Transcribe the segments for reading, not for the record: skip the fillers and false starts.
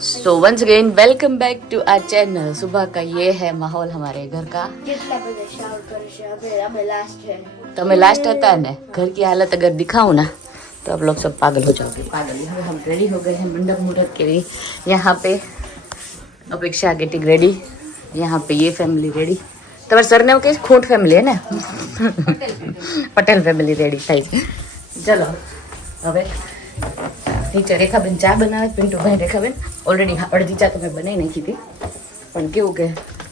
So once again welcome back to our channel. सुबह का ये है माहौल हमारे घर का। तो मैं लास्ट होता है ना, घर की हालत अगर दिखाऊं ना तो आप लोग सब पागल हो जाओगे। पागल हम रेडी हो गए हैं मंडप मुहूर्त के लिए। यहाँ पे अपेक्षा गेटिंग रेडी, यहाँ पे ये फैमिली रेडी। તમારા સરનેમ કે ખોટ ફેમિલી હે ને, પટેલ ફેમિલી રેડી થઈ। ચલો હવે ટીચર રેખાબેન ચા બનાવે, પિન્ટુભાઈ રેખાબેન ઓલરેડી અડધી ચા તો મેં બનાવી નાખી હતી, પણ કેવું કે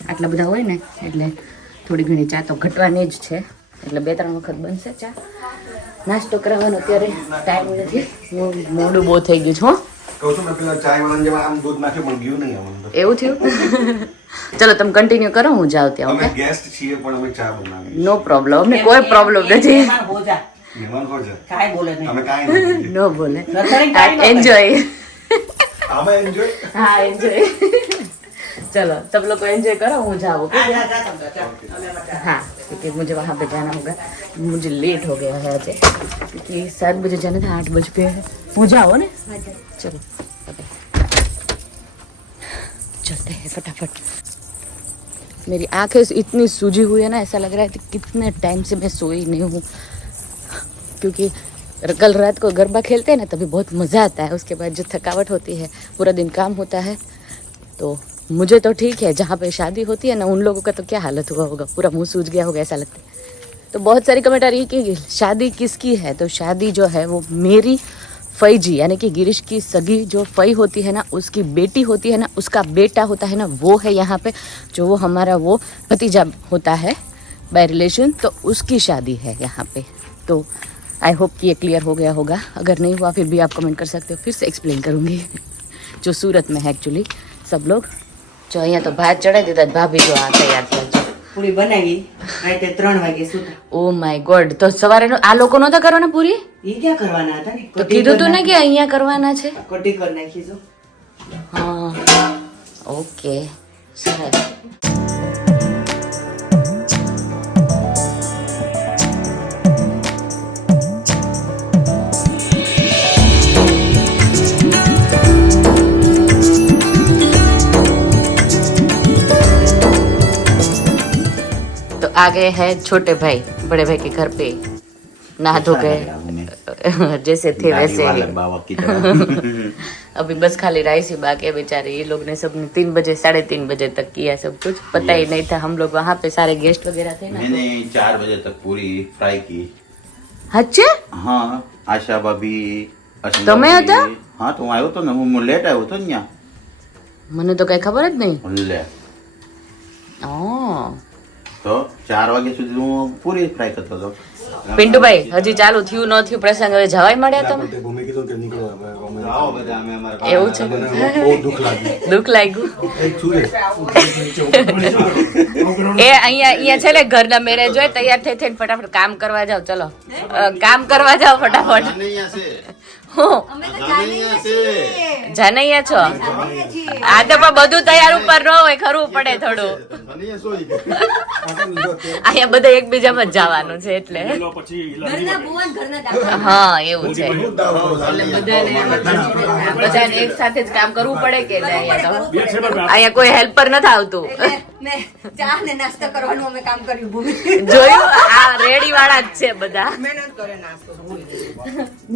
આટલા બધા હોય ને એટલે થોડી ઘણી ચા તો ઘટવાની જ છે, એટલે 2-3 વખત બનશે ચા। નાસ્તો કરાવવાનો અત્યારે ટાઈમ નથી, હું મોડું બહુ થઈ ગયું છું। એવું થયું? ચલો તમે કન્ટિન્યુ કરો, હું જાઉં ત્યાં। અમે ગેસ્ટ છીએ પણ અમે ચા બનાવીએ। નો પ્રોબ્લેમ, અમને કોઈ પ્રોબ્લેમ નથી। મહેમાન કોણ છે? કાઈ બોલે નહીં, અમે કાઈ નથી, નો બોલે, એન્જોય। અમે એન્જોય। हाँ एंजॉय। चलो सब लोग को एंजॉय करो, હું जाऊँ। हाँ क्योंकि मुझे वहाँ पे जाना होगा, मुझे लेट हो गया है आज, क्योंकि 7 बजे जाना था, 8 बज पे હું जाओ ने। चलो चलते हैं फटाफट। मेरी आंखें इतनी सूजी हुई है ना, ऐसा लग रहा है कि कितने टाइम से मैं सोई नहीं हूँ, क्योंकि कल रात को गरबा खेलते हैं ना तभी बहुत मज़ा आता है। उसके बाद जो थकावट होती है, पूरा दिन काम होता है, तो मुझे तो ठीक है, जहाँ पे शादी होती है ना उन लोगों का तो क्या हालत हुआ होगा, पूरा मुंह सूज गया होगा ऐसा लगता है। तो बहुत सारी कमेंट आ रही है कि शादी किसकी है, तो शादी जो है वो मेरी फई जी यानी कि गिरीश की सगी जो फई होती है ना, उसकी बेटी होती है ना, उसका बेटा होता है ना, वो है यहाँ पे, जो वो हमारा वो भतीजा होता है बाय रिलेशन, तो उसकी शादी है यहाँ पे। तो आई होप कि ये क्लियर हो गया होगा, अगर नहीं हुआ फिर भी आप कमेंट कर सकते हो, फिर से एक्सप्लेन करूँगी। जो सूरत में है एक्चुअली सब लोग। जो અહીંયા તો ભાત ચડાવી દીધા, ભાભી જો આ તૈયાર થયા છે। પૂરી બનાવી રાતે 3 વાગે સુતા। ઓ માય ગોડ, તો સવારે આ લોકો નહોતા કરવાના પૂરી? ઈ ક્યાં કરવાના હતા ને, તો કીધું તું ને કે અહીંયા કરવાના છે। કટી કરી નાખી છો। હા ઓકે સરસ। आ गए हैं छोटे भाई बड़े भाई के घर पे, नहा धो गए जैसे थे वैसे ही। अभी बस खाली राइस ही बाकी है। बेचारे ये लोग ने सबने 3 बजे 3:30 बजे तक किया सब कुछ, पता ही नहीं था। हम लोग वहाँ पे सारे गेस्ट वगैरह थे ना, मैंने 4 बजे तक पूरी फ्राई की। अच्छा हाँ, आशा भाभी તમે હતા? हाँ तो આવ્યો તો ને, હું લેટ આવ્યો તો ને। મને તો કઈ ખબર જ નહીં। લે ઓ તો 4 વાગ્યા સુધી હું પૂરી ફ્રાય કરતો હતો। પિન્ટુભાઈ હજી ચાલુ થયું ન થયું પ્રસંગ, હવે જવાય મળ્યા તમે? ભૂમિ કીધું કે નીકળો હવે અમે આવો બધા અમે અમારા એવું છે? બહુ દુઃખ લાગ્યું। દુઃખ લાગ્યું? એક છું રે એ અહીંયા છે ને ઘરના મેરેજ હોય, તૈયાર થઈ થઈને ફટાફટ કામ કરવા જાવ। ચલો કામ કરવા જાવ ફટાફટ। હું જાનૈયા છો? આ તો પણ બધું તૈયાર ઉપર ન હોય, ખરવું પડે થોડું। અહીંયા બધા એકબીજામાં જ જવાનું છે એટલે હા એવું છે, એટલે બધાને એક સાથે જ કામ કરવું પડે કે અહીંયા કોઈ હેલ્પર નથી આવતું। ચા ને નાસ્તો કરવાનું અમે કામ કર્યું, ભૂમિ જોયું? આ રેડી વાળા જ છે બધા। મહેનત કરે નાસ્તો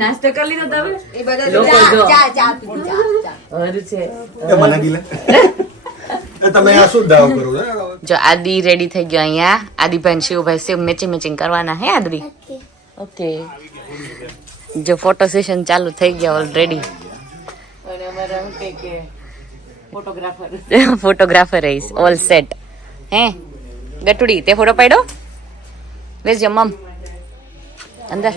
નાસ્તો કરી લીધો તમે? એ બધા લોકો જો ચા પીધી, ચા હર છે। એ મને ગીલે એ તમે આ શું દાવ કરો છો? જો આદિ રેડી થઈ ગયો અહીંયા, આદિભાઈ શિવભાઈ સેમ મેચિંગ કરવાના હે આદિ? ઓકે, જો ફોટો સેશન ચાલુ થઈ ગયા ઓલરેડી। ફોટોગ્રાફર રહીશ ઓલ સેટ હે। ગટુડી તે ફોટો પાડ્યો? વેસ જો મમ અંદર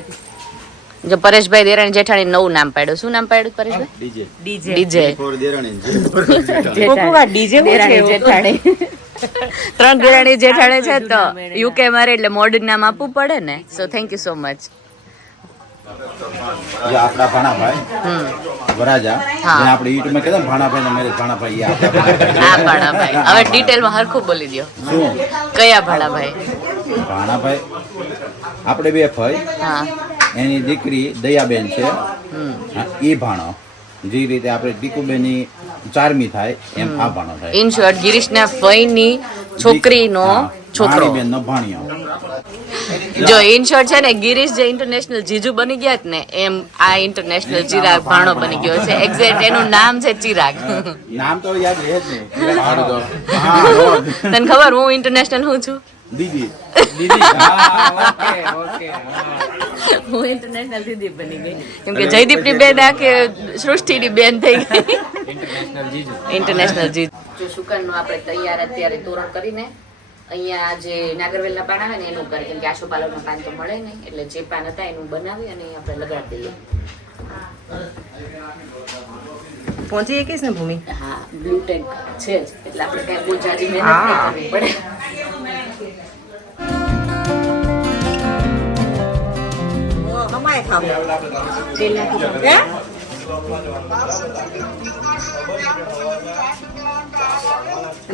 જો પરેશભાઈ દેરાણી જેઠાણી નવું નામ પાડ્યું। શું નામ પાડ્યું પરેશભાઈ? ડીજે ડીજે દેરાણી જેઠાણી 3 દેરાણી જેઠાણી છે, તો યુકે મારે એટલે મોડર્ન નામ આપવું પડે ને। So thank you so much. જે આપણા ભાણાભાઈ વરાજા, જેને આપણે યુટ્યુબમાં કહેતા ભાણાભાઈ ને મેરેજ ભાણાભાઈ, આ ભાણાભાઈ હવે ડિટેલમાં હરખું બોલી દો। શું કયા ભાણાભાઈ? ભાણાભાઈ આપણે બે ભાઈ, હા એની દીકરી દયાબેન છે, એ ભાણો। જે રીતે આપણે ટીકુબેનની 4મી થાય એમ આ ભાણો થાય. ઇન શોર્ટ ગિરીશના ફઈની છોકરીનો છોકરો. ભાણીબેનનો ભાણિયો. જો ઇન શોર્ટ છે ને ગિરીશ જે ઇન્ટરનેશનલ જીજુ બની ગયા જ ને એમ આ ઇન્ટરનેશનલ ચિરાગ ભાણો બની ગયો છે. એક્ઝેક્ટ એનું નામ છે ચિરાગ. નામ તો યાદ રહે જ ને. તને ખબર હું ઇન્ટરનેશનલ હું છું? દીદી. હું ઇન્ટરનેશનલ દીદી બની ગઈ કેમ કે જયદીપની બેન આખી સૃષ્ટિની બેન થઈ ગઈ. ઇન્ટરનેશનલ જીજુ. જો શુકનનું આપણે તૈયાર અત્યારે તોરણ કરીને અહીંયા જે નાગરવેલના પાન આવે ને એનું કરે કેમ કે આશોપાલવના પાન તો મળે નહીં એટલે જે પાન હતા એનું બનાવી અને આપણે લગાડી દઈએ. પહોંચી એકીશ ને ભૂમિ? હા બ્લુ ટેગ છે જ એટલે આપણે કાંઈ બહુ જાજી મહેનત નહીં કરવી પડે. હમાય ખાવ તેલ નાખી દો. હે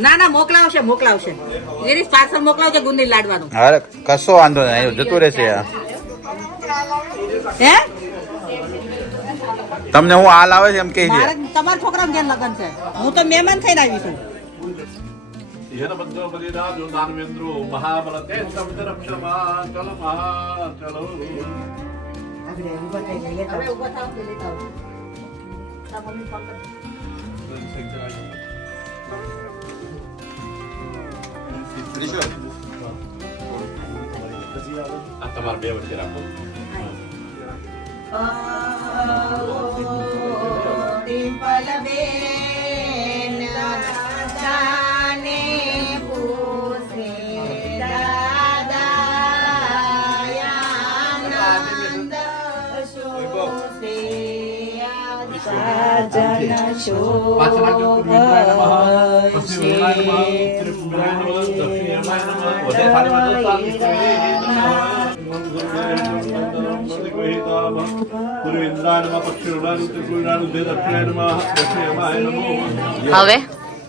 ના મોકલાવશે ગિરીશ પાર્સલ મોકલાવશે ગુંદી લાડવાનું. અરે કશો વાંધો નહીં જતું રહેશે. હે તમને હું હાલ આવે છે એમ કહી દે. તમારા છોકરાને ઘેર લગન છે હું તો મહેમાન થઈને આવી છું. તમારે 2 વચ્ચે રાખો. ડિમ્પલ બેન દાદાને પૂછે દાદા આનંદ શોષે સાજન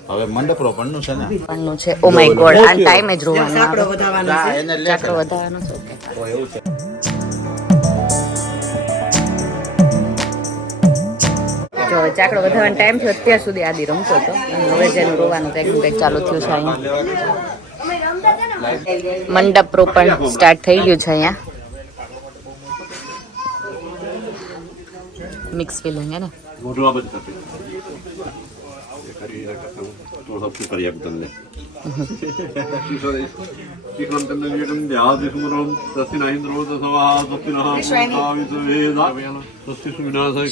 હવે મંડપ રોપણનું છે ને. પન્નું છે. ઓ માય ગોડ આ ટાઈમે જ રોવાનું સાંકડો આવે. વધારવાનો હા, છે. એને લે ચાકડો વધારવાનો છે. ઓકે. એવું છે. જો હવે ચાકડો વધારવાનો ટાઈમ થયો અત્યાર સુધી આદિ રમતો હતો અને હવે જેનું રોવાનું કંઈક ને કંઈક ચાલુ થયું છે અહીંયા. મંડપ રોપણ સ્ટાર્ટ થઈ ગયું છે અહીંયા. મિક્સ ફિલિંગ હે ને. મોઢવા બંધ કરતી. થોડો શું કરી આપું તમને.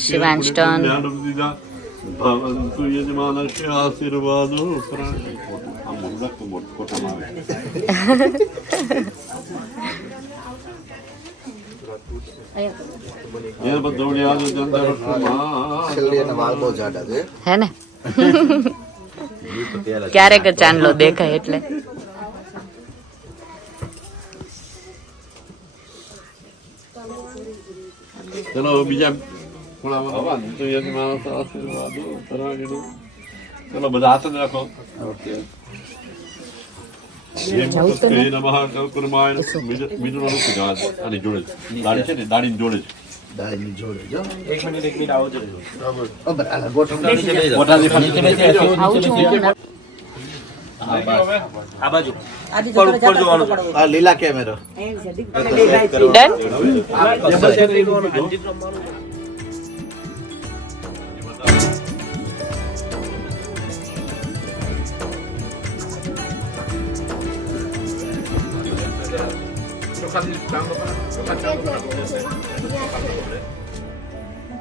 શિવાંશ ટર્ન. આશીર્વાદો હે ને ક્યારેક જ ચાંદલો દેખાય એટલે. ચલો બીજા ખૂણામાં આશીર્વાદો ચલો બધા હાથ જ રાખો. આની જોડે દાડી છે ને દાડીની જોડે જ. એક મિનિટ આવો જ રહેજો. આ બાજુ આ લીલા કેમેરો ડન.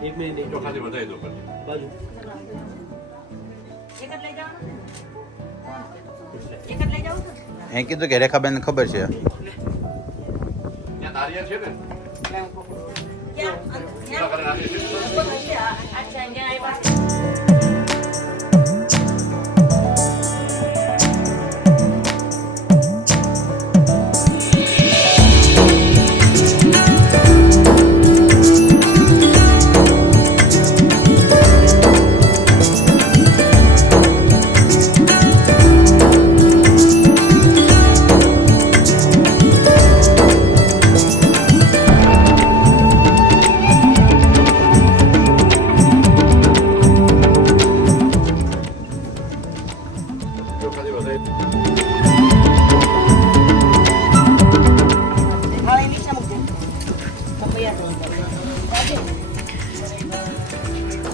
એક મિનિટ ચોખાથી વધારી દો બાજુ. એ કીધું કે રેખાબેન ખબર છે. ત્યાં નારિયેળ છે ને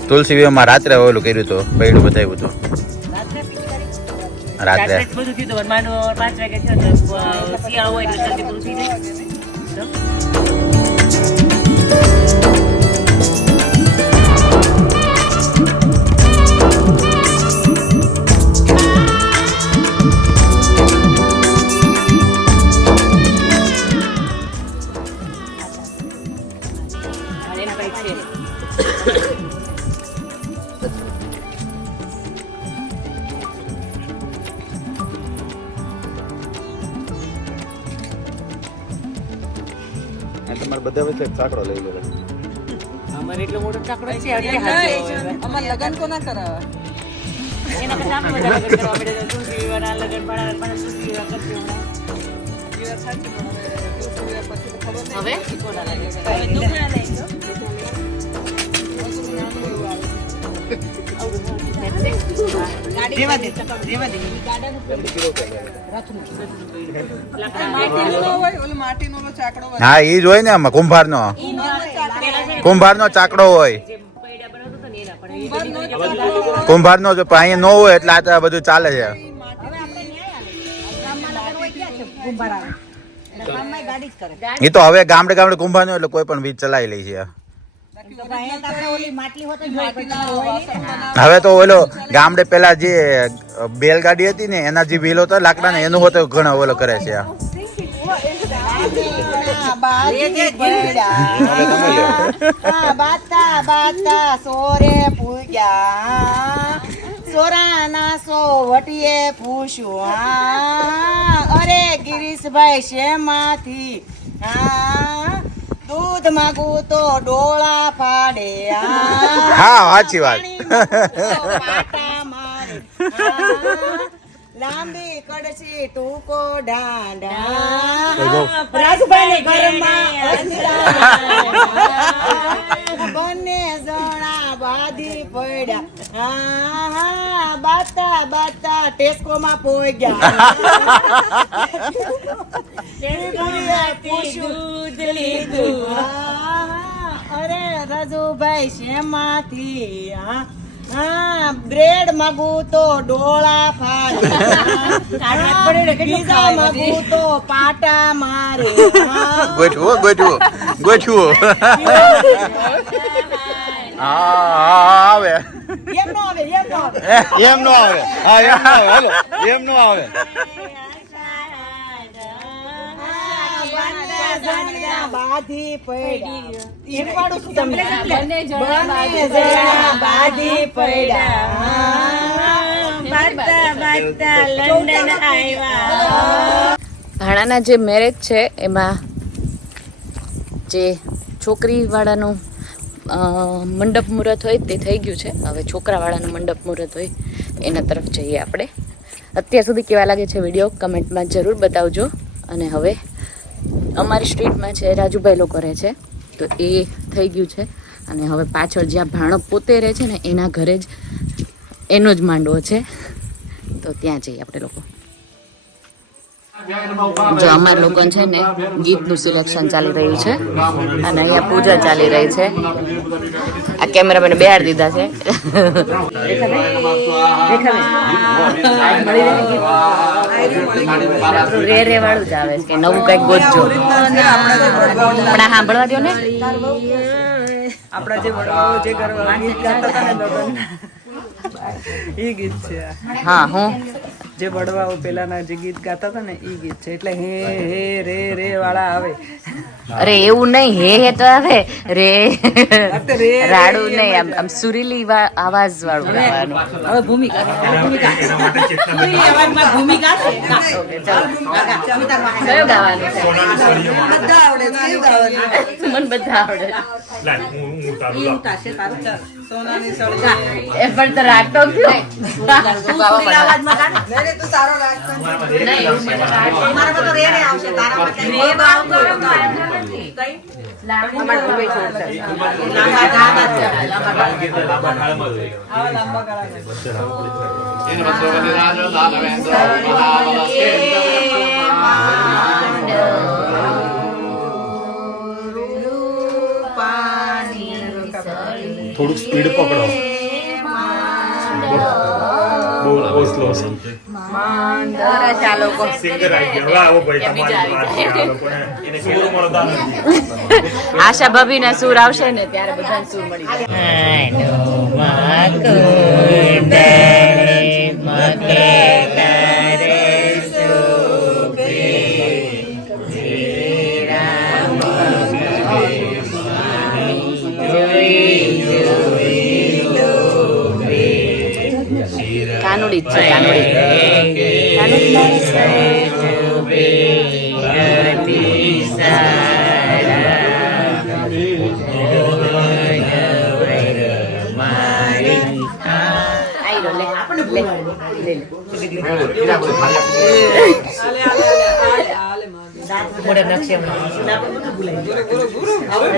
તુલસી વિવાહમાં રાત્રે ઓલું કર્યું હતું, પૈડું બતાવ્યું હતું રાત્રે. બધું કીધું માનો 5 વાગે થયો તો શિયાળો હોય એટલે જલ્દી પૂરું થઈ જાય. તમારે બધા વચ્ચે ચાકડો લઈ લો. અમારે એટલો મોટો ચાકડો છે અમાર લગન કો ના કરાવે એના પછી આપણે બધા લગન કરવા પડે તો તુલસી વિવાહના લગન પણ તુલસી વિવાહ કરતી હમણાં વિવાહ સાચી પણ તુલસી વિવાહ પછી તો ખબર નહીં હવે કોડા લાગે દુખ ના લઈ ગયો હા ઈ જ હોય ને આમાં કુંભારનો ચાકડો હોય. કુંભારનો જો અહીંયા નો હોય એટલે આ બધું ચાલે છે. એ તો હવે ગામડે ગામડે કુંભારનો એટલે કોઈ પણ વીજ ચલાવી લે છે. હવે તો ઓલો ગામડે પેલા જે બેલગાડી હતી ને એના જે વ્હીલ હતા લાકડા ને એનું હોતો ઘણા ઓલો કરે છે. સોરે પૂગ્યા સોરાના સો વટીએ પૂછ્યું અરે ગિરીશભાઈ શેમાંથી દૂધ માંગું તો ડોળા પાડે હા સાચી વાત. લાંબી કડછી ટૂંકો ડાંડા રાજભાઈ ઘરમાં બંને જણા બાધી પડ્યા બાતા બાતા ટેસ્કો માં પોઈ ગયા અરે રાજુભાઈ શેમાંથી બ્રેડ માંગું તો ડોળા ફાડે પીઝા માંગું તો પાટા મારે ગોઠવું આવે એમ નો આવે એમ નો આવે હાલો એમ નો આવે. બાધી પડી પાડું છું તમને બંને જણા બાધી પડ્યા. ભાણાના જે મેરેજ છે એમાં જે છોકરીવાળાનું મંડપ મુહૂર્ત હોય તે થઈ ગયું છે. હવે છોકરાવાળાનું મંડપ મુહૂર્ત હોય એના તરફ જઈએ આપણે. અત્યાર સુધી કેવા લાગે છે વિડીયો કમેન્ટમાં જરૂર બતાવજો. અને હવે અમારી સ્ટ્રીટમાં છે રાજુભાઈ લોકો રહે છે તો એ થઈ ગયું છે. અને હવે પાછળ જ્યાં ભાણો પોતે રહે છે ને એના ઘરે જ એનો જ માંડવો છે તો ત્યાં જઈએ આપણે લોકો. જો અમારા લોકો છે ને ગીતનું સિલેક્શન ચાલી રહ્યું છે અને અહીંયા પૂજા ચાલી રહી છે. આ કેમેરામેને બેહાડી દીધા છે. રે રે વાળું જ આવે કે નવું કઈક ગોતજો પણ સાંભળવા દો ને. આપણા જે વડાઓ જે ગીત ગાતા હતા ને લગન એ ગીત છે. હા હું જે વડવાઓ પેલાના જે ગીત ગાતા હતા ને એ ગીત છે એટલે હે હે રે રે વાળા આવે. અરે એવું નહીં હે તો આવે રે રાડું નહીં આમ સુરીલી આવાજ વાળું ગાવાનું. હવે ભૂમિકા ભૂમિકા છે કયો ગાવાનું છે? મને બધા આવડે. એ પણ તો રાટો કયો તું સારો લાગતો મારા તો રે રે આવશે તારા થોડુંક સ્પીડ પકડો. બહુ સ્લો છે. સિંગર આવી ગયા. હવે આવો ભાઈ તમારી પાસે આ લોકોને એને સુર મળતા નથી. આશા ભાભી ના સૂર આવશે ને ત્યારે બધાને સૂર મળી જાય. કાનુડી જ છે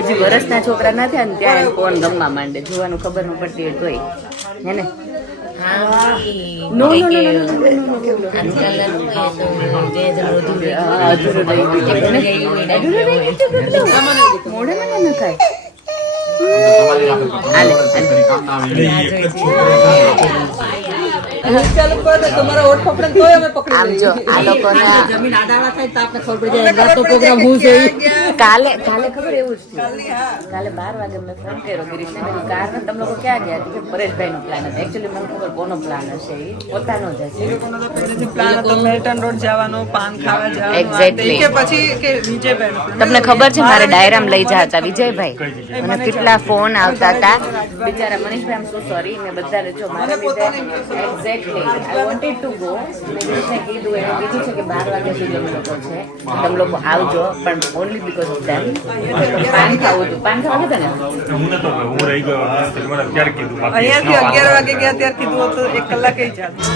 હજી વર્ષના છોકરા ના થયા ને ત્યારે કોણ ગમવા માંડે, જોવાનું ખબર ન પડતી હોય તોય હે ને. નો મોઢે મને ન થાય. કાલે ખબર એવું જ થયું. કાલે 12 વાગે મેં ફોન કર્યો ગિરીશને, કારણ તમે લોકો ક્યાં ગયા? કે પરેશભાઈ નો પ્લાન હતો. એકચ્યુઅલી મને ખબર કોનો પ્લાન હશે, એ પોતાનો જ હશે. પ્લાન હતો મેલ્ટન રોડ જવાનો, પાન ખાવા જવાનો. એક્ઝેક્ટલી. કે પછી કે વિજયભાઈ તમને ખબર છે મારે ડાયરામ લઈ જતા હતા વિજયભાઈ, મને કેટલા ફોન આવતા હતા. બિચારા મનીષભાઈ આમ સો સોરી, મેં બધાને જો મારા લીધે exactly I wanted to go. મેં ગિરીશને કીધું, એને કીધું છે કે 12 વાગ્યા સુધી અમે લોકો છે, તમે લોકો આવજો, પણ ઓનલી બીકોઝ ઓફ ધેમ. પાન ખાવું હતું, પાન ખાવા હતા ને. હું રહી ગયો. મને અત્યારે કીધું. અહીંયાથી 11 વાગે ગયા ત્યારે કીધું હતું 1 કલાક જ ચાલતું.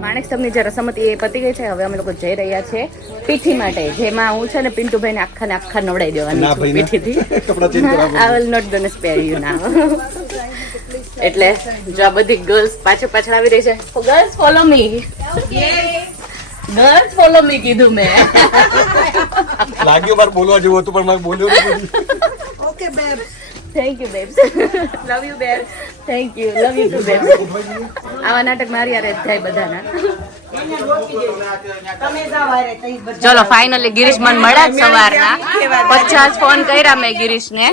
માણેક સ્તંભની જે રસમ હતી એ પતી ગઈ છે. હવે અમે લોકો જઈ રહ્યા છે પીઠી માટે, જેમાં હું છે ને પિન્ટુભાઈ ને આખા નવડાવી દેવાની છું પીઠીથી. I will not gonna spare you now. એટલે જો આ બધી ગર્લ્સ પાછળ આવી રહી છે. Girls follow me, girls follow me કીધું મેં. લાગ્યું મારે બોલવા જેવું હતું પણ મારે બોલ્યો નથી. Okay babe, thank you babes, love you babe, thank you, love you too babes. આવા નાટક મારી યાર થાય બધાના. ચલો ફાઇનલી ગિરીશ મને મળ્યા જ સવારના 50 ફોન કર્યા મેં ગિરીશને.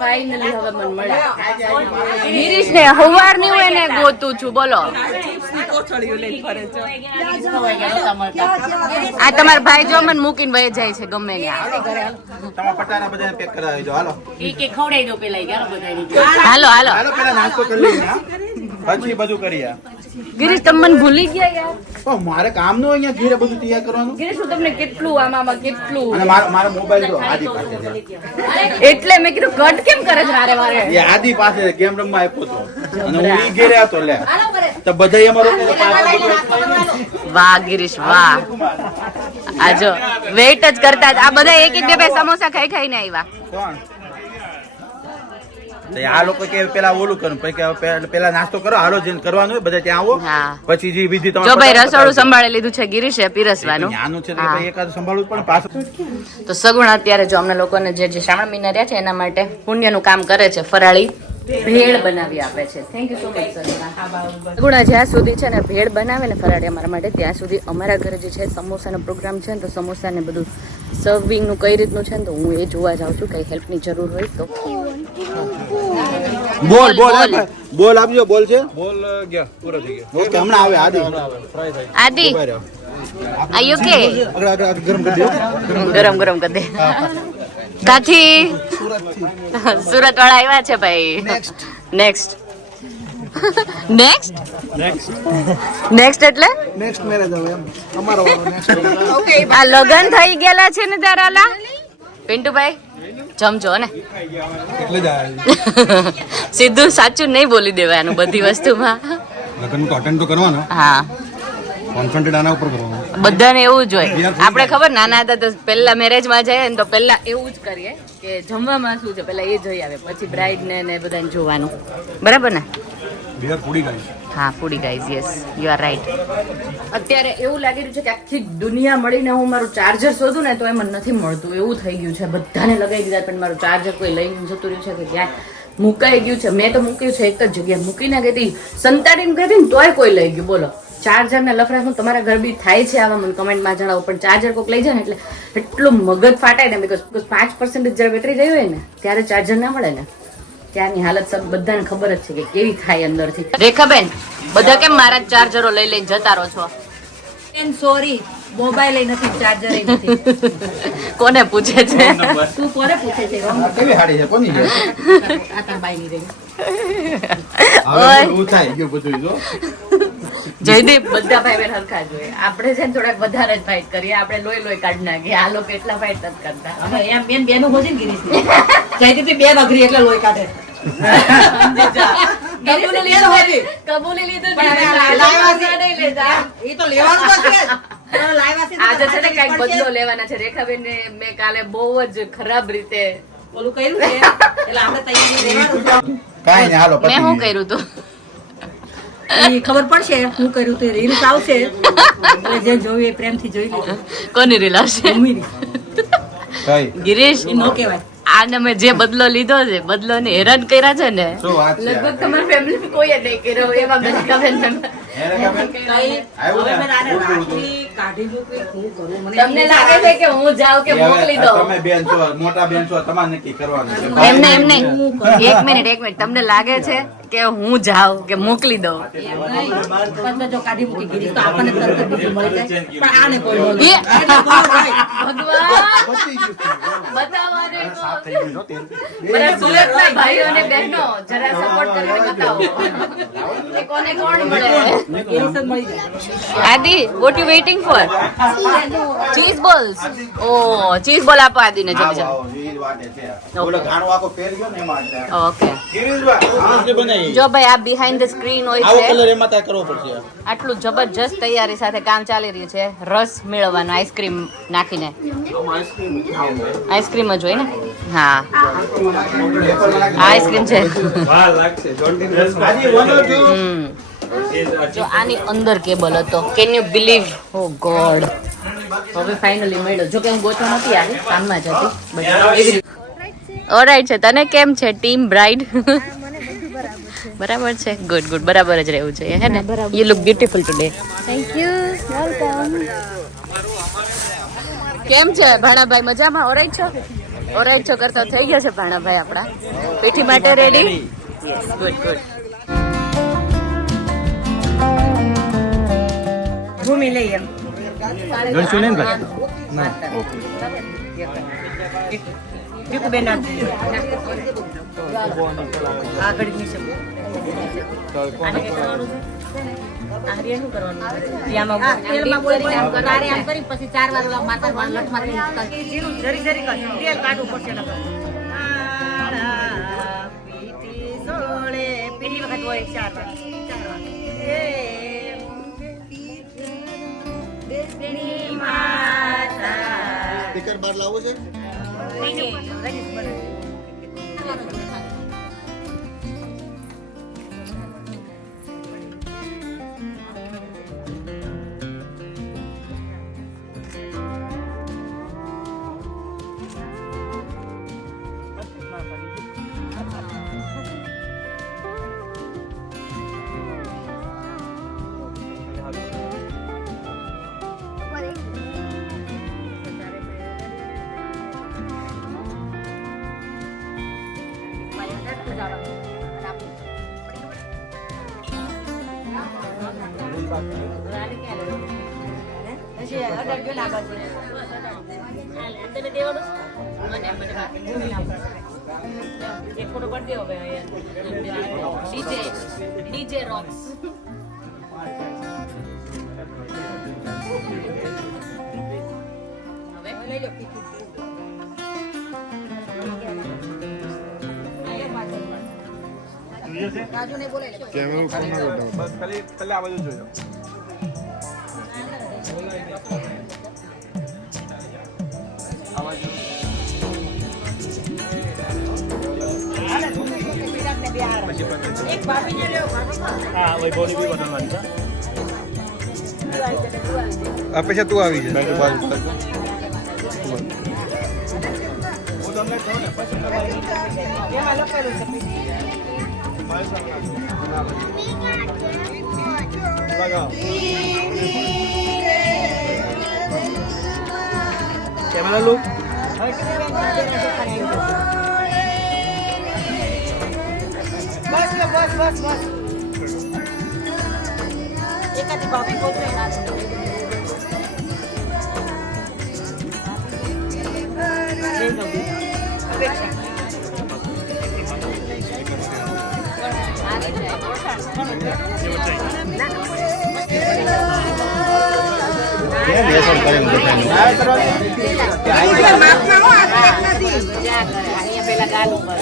ફાઇનલી હવે મને મળ્યા. ગિરીશને સવારની હું એને ગોતું છું. બોલો આ તમારા ભાઈ જો મને મૂકીને વહી જાય છે ગમે ત્યાં. તમારા પટારા બધાને પેક કરાવી દો. હાલો હાલો હાલો. હાલો પેલા નાસ્તો કરી લઈએ, પછી બધું કરીએ. ગિરીશ તમે મને ભૂલી ગયા યાર. પણ મારે કામ નું અહીંયા ઘરે બધું તૈયાર કરવાનું. ગિરીશ હું તમને કેટલું આમાં કેટલું અને મારો મોબાઈલ તો આદિ પાસે છે. એટલે મેં કીધું કટ કેમ કરે છે વારે વારે. એ આદિ પાસે ગેમ રમવા આપ્યો તો અને હું ઈ ઘરે હતો. લે તો બધાય અમારો વાહ ગિરીશ વાહ. આ જો વેઇટ જ કરતા આ બધા એક બે સમોસા ખાઈને આવ્યા. કોણ આ લોકો કે પેલા ઓલું કરું, પેલા નાસ્તો કરો. હાલો જેને કરવાનું હોય બધા ત્યાં આવો, પછી જે વિધિ જો ભાઈ રસોડું સંભાળી લીધું છે ગિરીશે પીરસવાનું. આનું છે એકાદ સંભાળવું પણ પાછું. તો સગુણ અત્યારે જો અમને લોકોને જે શ્રાવણ મહિના રહ્યા છે એના માટે પુણ્યનું કામ કરે છે. ફરાળી ભેળ બનાવી આપે છે. Thank you so much sir. ગુણા જ્યાં સુધી છે ને ભેળ બનાવે ને ફરાળી અમારા માટે, ત્યાં સુધી અમારા ઘરે જે છે સમોસાનો પ્રોગ્રામ છે ને, તો સમોસા ને બધું સર્વિંગનું કઈ રીતનું છે ને, તો હું એ જોવા જાઉં છું. કઈ હેલ્પની જરૂર હોય તો બોલ બોલ આપજો. બોલ છે બોલ ગયા પૂરો થઈ ગયો. ઓકે હમણાં આવે આદિ આદિ આયુ કે ગરમ કરી દો. ગરમ કરી દે. કાથી સુરત વાળા આવ્યા છે ભાઈ. નેક્સ્ટ એટલે નેક્સ્ટ મેરેજ હવે એમ અમારો નેક્સ્ટ આ લગન થઈ ગયેલા છે ને તારાલા પિન્ટુભાઈ જમજો ને. એટલે જ આવ્યા. સીધું સાચું નહીં બોલી દેવાનું બધી વસ્તુમાં. લગ્ન તો અટેન્ડ તો કરવાનો, હા કોન્સન્ટ્રેટ આના ઉપર કરવાનો. બધાને એવું જ હોય. આપણે ખબર નાના હતા તો પહેલા મેરેજમાં જઈએ ને તો પહેલા એવું જ કરીએ કે જમવામાં શું છે પહેલા એ જોઈ આવે, પછી બ્રાઇડ ને બધાને જોવાનું. બરાબર ને? બિયર પૂરી ગાઈસ. હા foodie guys, yes you are right. અત્યારે એવું લાગી રહ્યું છે કે આખી દુનિયા મળીને હું મારું ચાર્જર શોધું ને તો એમાં નથી મળતું એવું થઈ ગયું છે. બધાને લગાવી દીધા પણ મારું ચાર્જર કોઈ લઈને જતું રહ્યું છે કે ક્યાં મુકાઈ ગયું છે. મેં તો મૂક્યું છે એક જ જગ્યાએ, મૂકીને ગઈ હતી સંતાડીને ગઈ હતી ને તોય કોઈ લઈ ગયું. બોલો ચાર્જર ને લફડા હું તમારા ઘર બી થાય છે આવા મને કમેન્ટમાં જણાવો. પણ ચાર્જર કોઈક લઈ જાય ને એટલે એટલું મગજ ફાટાય ને, બીકોઝ 5% જયારે બેટરી ગઈ હોય ને ત્યારે ચાર્જર ના મળે ને ત્યારની હાલત સબ બધાને ખબર જ છે કે કેવી થાય અંદરથી. રેખાબેન બધા કેમ મારા ચાર્જરો લઈ લઈને જતા રહો છો? સોરી મોબાઈલ નથી, ચાર્જર નથી. કોને પૂછે છે? તું કોને પૂછે છે? કેવી હાડી છે કોની છે? આ તાર બાઈની રહી. હવે હું થાય ગયું બધું જો. જયદીપ બધા ભાઈ બહેન હરખા જોઈએ. આપણે છે ને થોડાક વધારે જ ફાઇટ કરીએ. આપણે લોહી કાઢી નાખીએ. આ લોકો એટલા ફાઇટ નથી કરતા. હવે એમ બેન બેનું હોશે ને ગિરીશ જયદીપ બેન અઘરી એટલે લોહી કાઢે. કબૂલી લીધું એ તો લેવાનું તો છે જ. આજે છે ને કઈક બદલો લેવાના છે. રેખાબેન ને મેં કાલે બહુ જ ખરાબ રીતે ઓલું કર્યું છે એટલે આપણે તૈયારી રહેવાનું. કાઈ નહીં હાલો મેં શું કર્યું તું એ ખબર પડશે હું કર્યું તો રીલ્સ આવશે એટલે જે જોયું એ પ્રેમથી જોઈ લીધું. કોની રીલ આવશે? કઈ ગિરીશ નો કહેવાય. આને મેં જે બદલો લીધો છે, બદલો ને હેરાન કર્યા છે ને, શું વાત છે? લગભગ તમારી ફેમિલી કોઈ નહીં કર્યો એવા બેન. તમને લાગે છે કે હું જાઉં કે મોકલી દો? તમે બેન છો, મોટા બેન છો, તમારે નક્કી કરવાનું છે. એમને એક મિનિટ તમને લાગે છે કે હું જાઉં કે મોકલી દો? જો કાઢી મૂકી ગીરી તો આપણને તરત બીજું મળી જાય પણ આને કોઈ બોલે. એ ભગવાન બતાવવાને બધા સુરતના ભાઈઓ અને બહેનો જરા સપોર્ટ કરીને બતાવો કે કોને કોણ મળે. આદિ what you waiting for? cheese balls. oh cheese ball આપો આદિને જલ્દી જલ્દી. ઓલો ઘાણો આખો ફેર ગયો ને એમાં એટલે. ઓકે ગિરીશભાઈ બનાવી જો ભાઈ આ બિહાઇન્ડ ધ સ્ક્રીન હોય આવો છે. કલર એમાં તાર કરવો પડશે. આટલું જબરજસ્ત તૈયારી સાથે કામ ચાલી રહ્યું છે. રસ મેળવવાનો આઈસ્ક્રીમ નાખીને. આઈસ્ક્રીમ જ હોય ને? હા આઈસ્ક્રીમ છે. વાર લાગશે હાજી 1 or 2 જો આની અંદર કેબલ હતો. Can you believe? Oh God. હવે ફાઇનલી મળ્યો. જો કે હું ગોતવા નથી આવી, કામમાં જ હતી. ઓલરાઈટ છે. તને કેમ છે ટીમ બ્રાઇડ? બરાબર છે. Good good. બરાબર જ રહેવું જોઈએ હે ને? You look beautiful today. Thank you welcome. કેમ છે ભાણાભાઈ? મજામાં? ઓરાઈટ છો? ઓરાઈટ છો કરતા થઈ ગયા છે ભાણાભાઈ આપણા. પીઠી માટે રેડી? Good good. ભૂમિ લઈ એમ ગણશું ને ભાઈ? દીકુ બેન આગળ ની છે. આને કઈ કરવાનું છે? આર્યનું કરવાનું. તેલમાં બોલ આમ કરી પછી 4 વાર ઓલા માથા પર લટ મારી જીરું જરી જરી કર. તેલ કાઢવું પડશે ને. પીટી સોળે પહેલી વખત હોય 4 વાર. 4 વાર. સ્પીકર બાર લાવવું છે? એક ફોટો કરી દેવો ડીજે રોક્સ અપેક્ષા તું આવી છે કેમેરા લો એકાદી ભાભી પોતે પેલા ગાલ ઉપર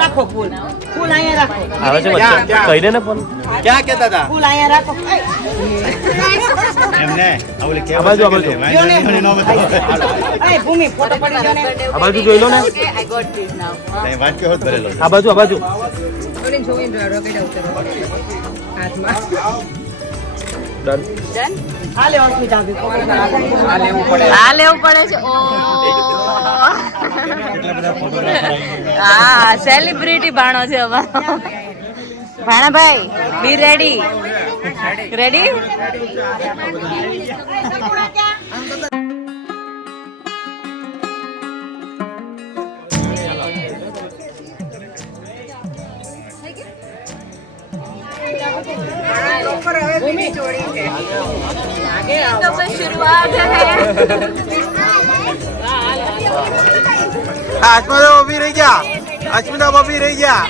રાખો ફૂલ ફૂલ અહીંયા રાખો કહી દે ને પણ ક્યાં કેતા હતા ફૂલ અહીંયા રાખો એમને આવલે કે બાજુ ભૂમિ ફોટો પડી ગયો ને આ બાજુ જોઈ લો ને આઈ ગોટ ધીસ નાઉ નહીં વાત કે હોત ભરેલો આ બાજુ ડન આ લેવાનું પીધા આ લેવું પડે છે ઓ હા સેલિબ્રિટી ભાણો છે અમારો ભાણાભાઈ બી રેડી રેડી तो बस शुरुआत है અસ્મિતા ઊભી રહી ગયા અસ્મિતા ઊભી રહી ગયા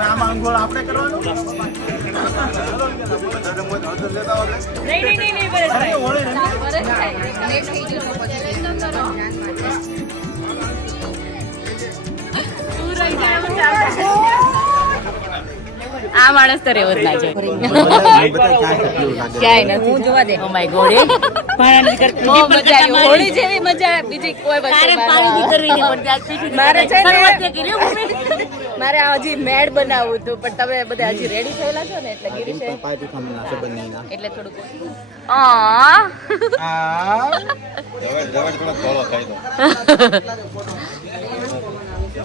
આમાં અંગોળ આપણે કરવાનું આ માણસ તો રેવો જ ના છે ક્યાંય નથી હું જોવા દે ઓ માય ગોડ બહુ મજા આવી હોળી જેવી મજા બીજી કોઈ વસ્તુ મારે છે ને મારે હજી મેડ બનાવવું હતું પણ તમે બધા હજી રેડી થયેલા છો ને એટલે ગિરીશ એટલે થોડુંક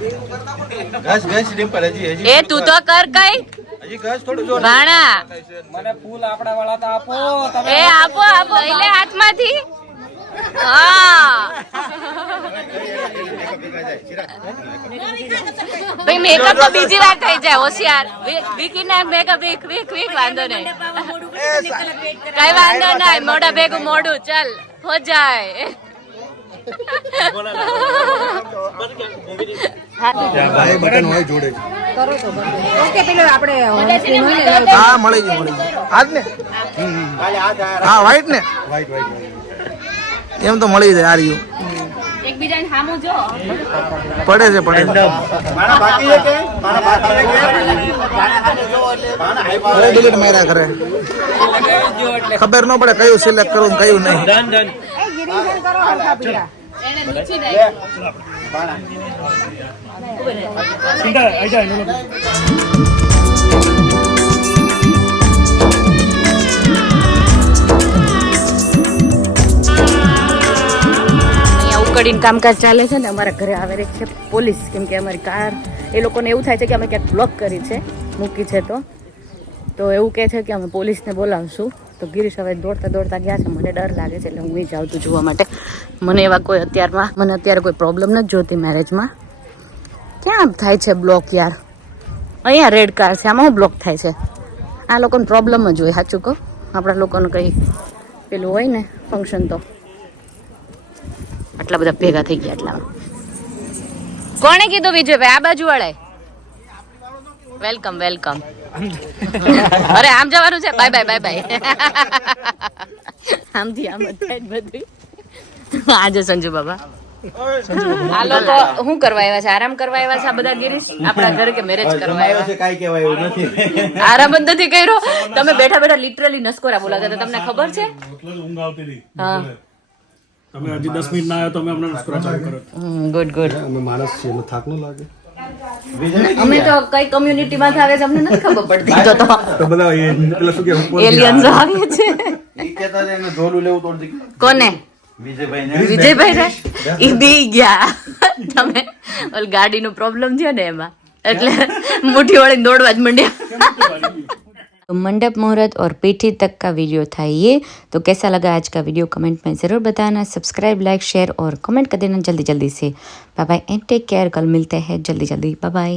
ઘસ ડિમ્પલ હજી એ તું તો કર કઈ હજી ઘસ થોડું જોર ભાણા મને ફૂલ આપણા વાળા તો આપો તમે એ આપો આપો લઈ લે હાથમાંથી હા ભાઈ મેકઅપ તો બીજી વાર થઈ જાય હોશિયાર વિકી ના મેકઅપ વીક વાંધો નહીં કઈ વાંધો નહીં મોઢા ભેગું મોઢું ચાલ હો જાય હા મળી ગયું આજ ને હા વ્હાઈટ ને એમ તો મળી જાય આ રહ્યું એકબીજાને સામું જો પડે છે અરે ડિલીટ માર્યા કરે ખબર ન પડે કયું સિલેક્ટ કરવું ને કયું નહીં એને નીચી જાય ઉકળીને કામકાજ ચાલે છે ને અમારા ઘરે આવે છે પોલીસ કેમ કે અમારી કાર એ લોકોને એવું થાય છે કે અમે ક્યાંક બ્લોક કરી છે મૂકી છે તો એવું કહે છે કે અમે પોલીસને બોલાવશું તો ગિરીશ હવે દોડતા દોડતા ગયા છે મને ડર લાગે છે એટલે હું એ જાઉં છું જોવા માટે મને એવા કોઈ અત્યારે કોઈ પ્રોબ્લેમ નથી જોતી મેરેજમાં ક્યાં થાય છે બ્લોક યાર અહીંયા રેડ કાર છે આમાં શું બ્લોક થાય છે આ લોકોને પ્રોબ્લેમ જ હોય સાચું કહો આપણા લોકોને કંઈ પેલું હોય ને ફંક્શન તો આટલા બધા ભેગા થઈ ગયા એટલામાં કોણે કીધું વિજયભાઈ આ બાજુ વાળાએ વેલકમ વેલકમ અરે આમ જવાનું છે બાય બાય બાય બાય આમથી આમ જ થાય બધું આજે સંજુ બાબા આ લોકો શું કરવા આવ્યા છે આરામ કરવા આવ્યા છે આ બધા ગિરીશ આપણા ઘરે કે મેરેજ કરવા આવ્યા છે કાઈ કહેવાય એવું નથી આરામ જ નથી કર્યો તમે બેઠા બેઠા લિટરલી નસકોરા બોલાતા હતા તમને ખબર છે ઊંઘ આવતી હતી હા તમે હજી 10 મિનિટ ના આવ્યો તો અમે હમણાં નસ્કરા ચાલુ કરો ગુડ ગુડ અમે માણસ છીએ એમાં થાક ન લાગે અમે તો કઈ કમ્યુનિટી માં આવે છે અમને નથી ખબર પડતી તો તો બધા પેલા શું કે એલિયન્સ આવે છે ઈ કહેતા હતા એને ઝોલું લેવું તોડી કોને વિજયભાઈ ને ઈ બી ગયા તમે ઓલ ગાડીનો પ્રોબ્લેમ થયો ને એમાં એટલે મુઠ્ઠી વાળીને દોડવા જ મંડ્યા तो मंडप मुहूर्त और पीठी तक का वीडियो था ये तो कैसा लगा आज का वीडियो कमेंट में ज़रूर बताना सब्सक्राइब लाइक शेयर और कमेंट कर देना जल्दी जल्दी से bye bye and take care कल मिलते हैं जल्दी बाय बाय।